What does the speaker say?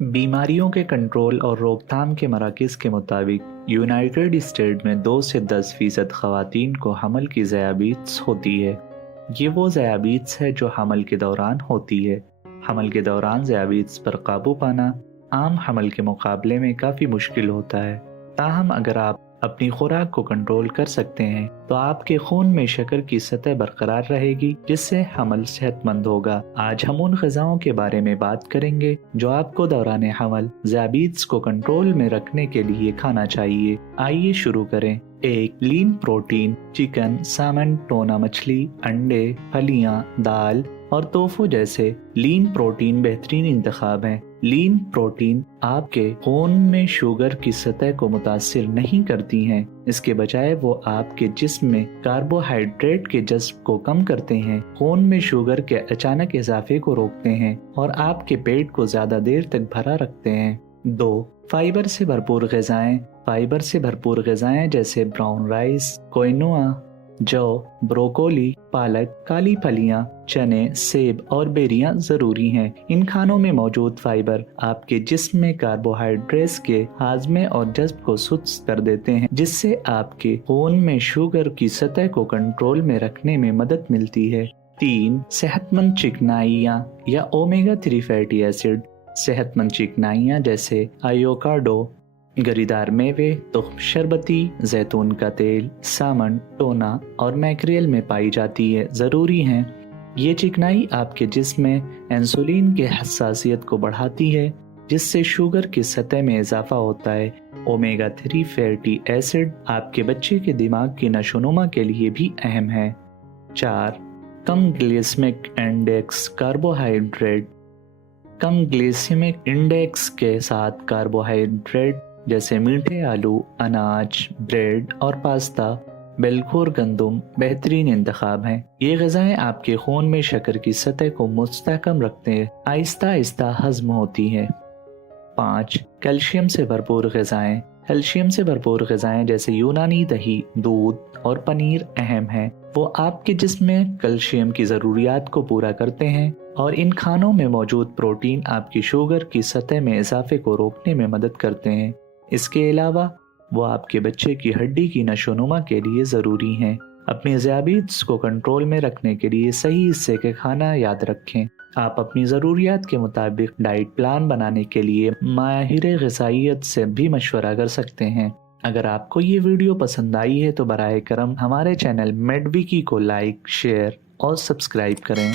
बीमारियों के कंट्रोल और रोकथाम के मराकज़ के मुताबिक यूनाइटेड स्टेट में 2 से 10% ख़वातीन को हमल की ज़याबित्स होती है। ये वो ज़याबित्स है जो हमल के दौरान होती है। हमल के दौरान ज़याबित्स पर काबू पाना आम हमल के मुकाबले में काफ़ी मुश्किल होता है। ताहम अगर आप अपनी खुराक को कंट्रोल कर सकते हैं तो आपके खून में शक्कर की सतह बरकरार रहेगी, जिससे हमल सेहतमंद होगा। आज हम उन ग़िज़ाओं के बारे में बात करेंगे जो आपको दौरान हमल ज़याबित्स को कंट्रोल में रखने के लिए खाना चाहिए। आइए शुरू करें। 1. Lean protein. चिकन, सामन, टोना मछली, अंडे, फलियां, दाल और तोफू जैसे लीन प्रोटीन बेहतरीन इंतखाब हैं। लीन प्रोटीन आपके खून में शुगर की सतह को मुतासिर नहीं करती हैं। इसके बजाय वो आपके जिस्म में कार्बोहाइड्रेट के जज्ब को कम करते हैं, खून में शुगर के अचानक इजाफे को रोकते हैं और आपके पेट को ज्यादा देर तक भरा रखते हैं। 2. फाइबर से भरपूर ग़िज़ाएं। फाइबर से भरपूर ग़िज़ाएं जैसे ब्राउन राइस, क्विनोआ, जौ, ब्रोकोली, पालक, काली फलियां, चने, सेब और बेरियां जरूरी हैं। इन खानों में मौजूद फाइबर आपके जिस्म में कार्बोहाइड्रेट्स के हाजमे और जज्ब को सुस्त कर देते हैं, जिससे आपके खून में शुगर की सतह को कंट्रोल में रखने में मदद मिलती है। 3. सेहतमंद चिकनाइयाँ या ओमेगा 3 फैटी एसिड। सेहतमंद चिकनाइयाँ जैसे एवोकाडो, गरीदार मेवे, तुख्म शरबती, जैतून का तेल, सामन, टोना और मैक्रियल में पाई जाती है, ज़रूरी हैं। ये चिकनाई आपके जिस्म में इंसुलिन की हसासियत को बढ़ाती है, जिससे शुगर की सतह में इजाफा होता है। ओमेगा 3 फैटी एसिड आपके बच्चे के दिमाग की नशोनुमा के लिए भी अहम है। 4. कम ग्लाइसेमिक इंडेक्स कार्बोहाइड्रेट। कम ग्लाइसेमिक इंडेक्स के साथ कार्बोहाइड्रेट जैसे मीठे आलू, अनाज, ब्रेड और पास्ता, बेलखोर गंदम बेहतरीन इंतखाब हैं। ये ग़िज़ाएं आपके खून में शक्कर की सतह को मुस्तहकम रखते हैं, आहिस्ता आहिस्ता हज़म होती हैं। 5. कैल्शियम से भरपूर ग़िज़ाएं। कैल्शियम से भरपूर ग़िज़ाएं जैसे यूनानी दही, दूध और पनीर अहम हैं। वो आपके जिस्म में कैल्शियम की ज़रूरियात को पूरा करते हैं और इन खानों में मौजूद प्रोटीन आपकी शुगर की सतह में इजाफे को रोकने में मदद करते हैं। इसके अलावा वो आपके बच्चे की हड्डी की नशोनुमा के लिए ज़रूरी हैं। अपनी ज़याबित्स को कंट्रोल में रखने के लिए सही हिस्से के खाना याद रखें। आप अपनी ज़रूरियात के मुताबिक डाइट प्लान बनाने के लिए माहिर ग़िज़ाइयत से भी मशवरा कर सकते हैं। अगर आपको ये वीडियो पसंद आई है तो बराए करम हमारे चैनल मेडविकी को लाइक, शेयर और सब्सक्राइब करें।